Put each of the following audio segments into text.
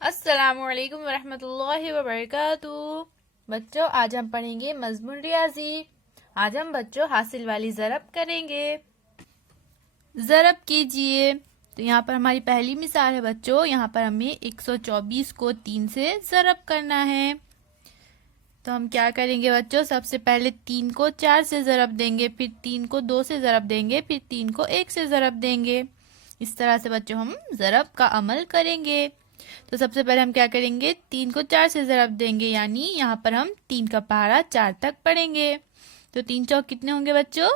अस्सलामुअलैकुम वरहमतुल्लाहि वबरकातुहू। बच्चों, आज हम पढ़ेंगे मज़मून रियाजी। आज हम बच्चों हासिल वाली ज़रब करेंगे। ज़रब कीजिए। तो यहाँ पर हमारी पहली मिसाल है बच्चों। यहाँ पर हमें 124 को 3 से ज़रब करना है। तो हम क्या करेंगे बच्चों, सबसे पहले 3 को 4 से ज़रब देंगे, फिर 3 को 2 से ज़रब देंगे, फिर 3 को 1 से ज़रब देंगे। इस तरह से बच्चों हम ज़रब का अमल करेंगे। तो सबसे पहले हम क्या करेंगे, 3 को 4 से ज़रब देंगे, यानी यहाँ पर हम 3 का पहाड़ा 4 तक पढ़ेंगे। तो 3 चौक कितने होंगे बच्चों,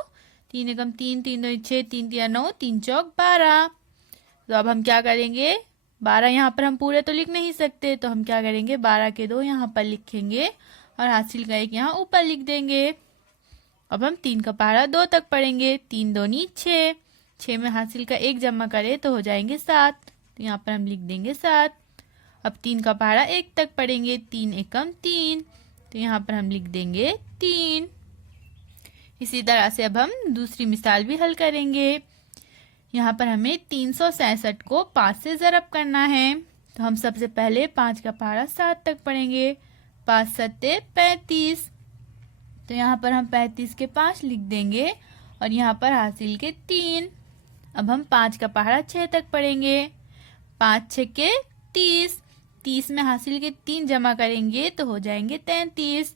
3 एकम 3, 3 दूनी 6, 3 तिया 9, 3 चौक 12। तो अब हम क्या करेंगे, 12 यहाँ पर हम पूरे तो लिख नहीं सकते, तो हम क्या करेंगे, 12 के 2 यहाँ पर लिखेंगे और हासिल का 1 यहाँ ऊपर लिख देंगे। अब हम 3 का पहाड़ा 2 तक पढ़ेंगे। 3 दूनी 6, 6 में हासिल का 1 जमा करें तो हो जाएंगे 7। तो यहाँ पर हम लिख देंगे 7। अब 3 का पहाड़ा 1 तक पढ़ेंगे। 3 एकम 3, तो यहाँ पर हम लिख देंगे 3। इसी तरह से अब हम दूसरी मिसाल भी हल करेंगे। यहाँ पर हमें 367 को 5 से ज़रब करना है। तो हम सबसे पहले 5 का पहाड़ा 7 तक पढ़ेंगे। 5 सत्ते 35, तो यहाँ पर हम 35 के 5 लिख देंगे और यहाँ पर हासिल के 3। अब हम 5 का पहाड़ा 6 तक पढ़ेंगे। 5 6 के 30, 30 में हासिल के 3 जमा करेंगे तो हो जाएंगे 33।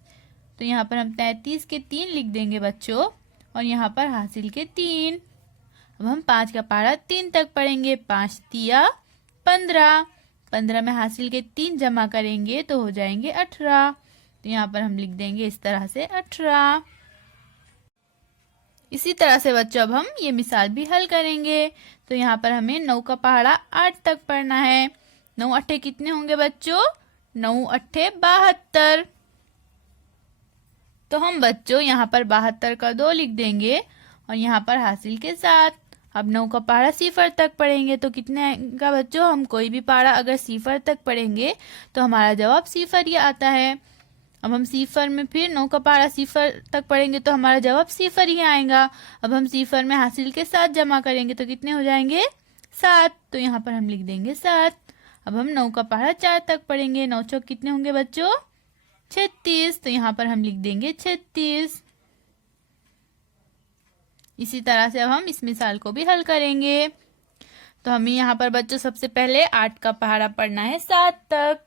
तो यहाँ पर हम 33 के 3 लिख देंगे बच्चों और यहाँ पर हासिल के 3। अब हम 5 का पहाड़ा 3 तक पढ़ेंगे। 5 तिया 15, 15 में हासिल के 3 जमा करेंगे तो हो जाएंगे 18। तो यहाँ पर हम लिख देंगे इस तरह से 18। इसी तरह से बच्चों अब हम ये मिसाल भी हल करेंगे। तो यहाँ पर हमें 9 का पहाड़ा 8 तक पढ़ना है। 9 अट्ठे कितने होंगे बच्चों, 9 अट्ठे 72। तो हम बच्चों यहाँ पर 72 का 2 लिख देंगे और यहाँ पर हासिल के 7। अब 9 का पहाड़ा 0 तक पढ़ेंगे तो कितने आएगा बच्चों, हम कोई भी पहाड़ा अगर 0 तक पढ़ेंगे तो हमारा जवाब 0 ही आता है। अब हम 0 में फिर 9 का पहाड़ा 0 तक पढ़ेंगे तो हमारा जवाब 0 ही आएगा। अब हम 0 में हासिल के 7 जमा करेंगे तो कितने हो जाएंगे, 7। तो यहाँ पर हम लिख देंगे 7। अब हम 9 का पहाड़ा 4 तक पढ़ेंगे। 9 चौक कितने होंगे बच्चों, 36, तो यहाँ पर हम लिख देंगे 36। इसी तरह से अब हम इस मिसाल को भी हल करेंगे। तो हमें यहाँ पर बच्चों सबसे पहले 8 का पहाड़ा पढ़ना है 7 तक।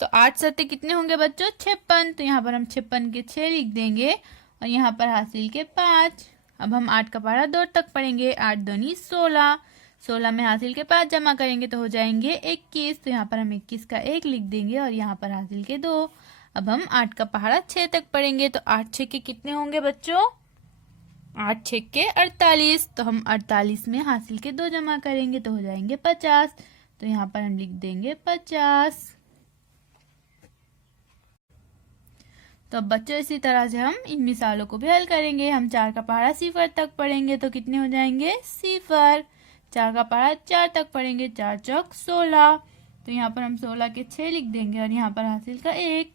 तो 8 सत्ते कितने होंगे बच्चों, 56, तो यहाँ पर हम 56 के 6 लिख देंगे और यहाँ पर हासिल के 5। अब हम 8 का पहाड़ा 2 तक पढ़ेंगे। 8 दूनी 16, 16 में हासिल के 5 जमा करेंगे तो हो जाएंगे 21। तो यहाँ पर हम 21 का 1 लिख देंगे और यहाँ पर हासिल के 2। अब हम 8 का पहाड़ा 6 तक पढ़ेंगे। तो 8 6 के कितने होंगे बच्चों, 8 6 के 48, तो हम 48 में हासिल के 2 जमा करेंगे तो हो जाएंगे 50। तो यहाँ पर हम लिख देंगे 50। तो अब बच्चों इसी तरह से हम इन मिसालों को भी हल करेंगे। हम 4 का पहाड़ा 0 तक पढ़ेंगे तो कितने हो जाएंगे, 0। 4 का पहाड़ा 4 तक पढ़ेंगे। 4 चौक 16, तो यहाँ पर हम 16 के 6 लिख देंगे और यहाँ पर हासिल का 1।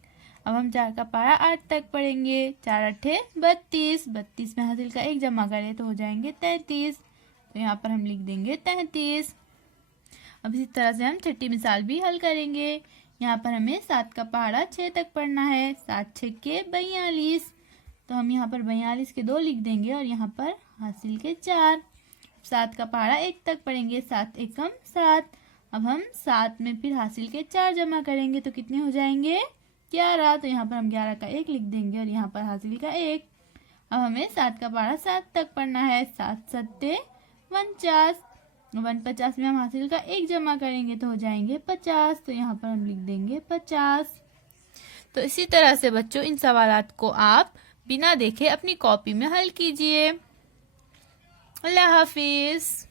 अब हम 4 का पहाड़ा 8 तक पढ़ेंगे। 4 अट्ठे 32, 32 में हासिल का 1 जमा करें तो हो जाएंगे 33। तो यहाँ पर हम लिख देंगे 33। अब इसी तरह से हम छठी मिसाल भी हल करेंगे। यहाँ पर हमें 7 का पहाड़ा 6 तक पढ़ना है। 7 6 के 42, तो हम यहाँ पर 42 के 2 लिख देंगे और यहाँ पर हासिल के 4। 7 का पहाड़ा 1 तक पढ़ेंगे। 7 एकम 7, अब हम 7 में फिर हासिल के 4 जमा करेंगे तो कितने हो जाएंगे, 11। तो यहाँ पर हम 11 का 1 लिख देंगे और यहाँ पर हासिल का 1। अब हमें 7 का पहाड़ा 7 तक पढ़ना है। 7 सत्ते 49, 49 में हम हासिल का 1 जमा करेंगे तो हो जाएंगे 50। तो यहाँ पर हम लिख देंगे 50। तो इसी तरह से बच्चों इन सवालात को आप बिना देखे अपनी कॉपी में हल कीजिए। अल्लाह हाफिज।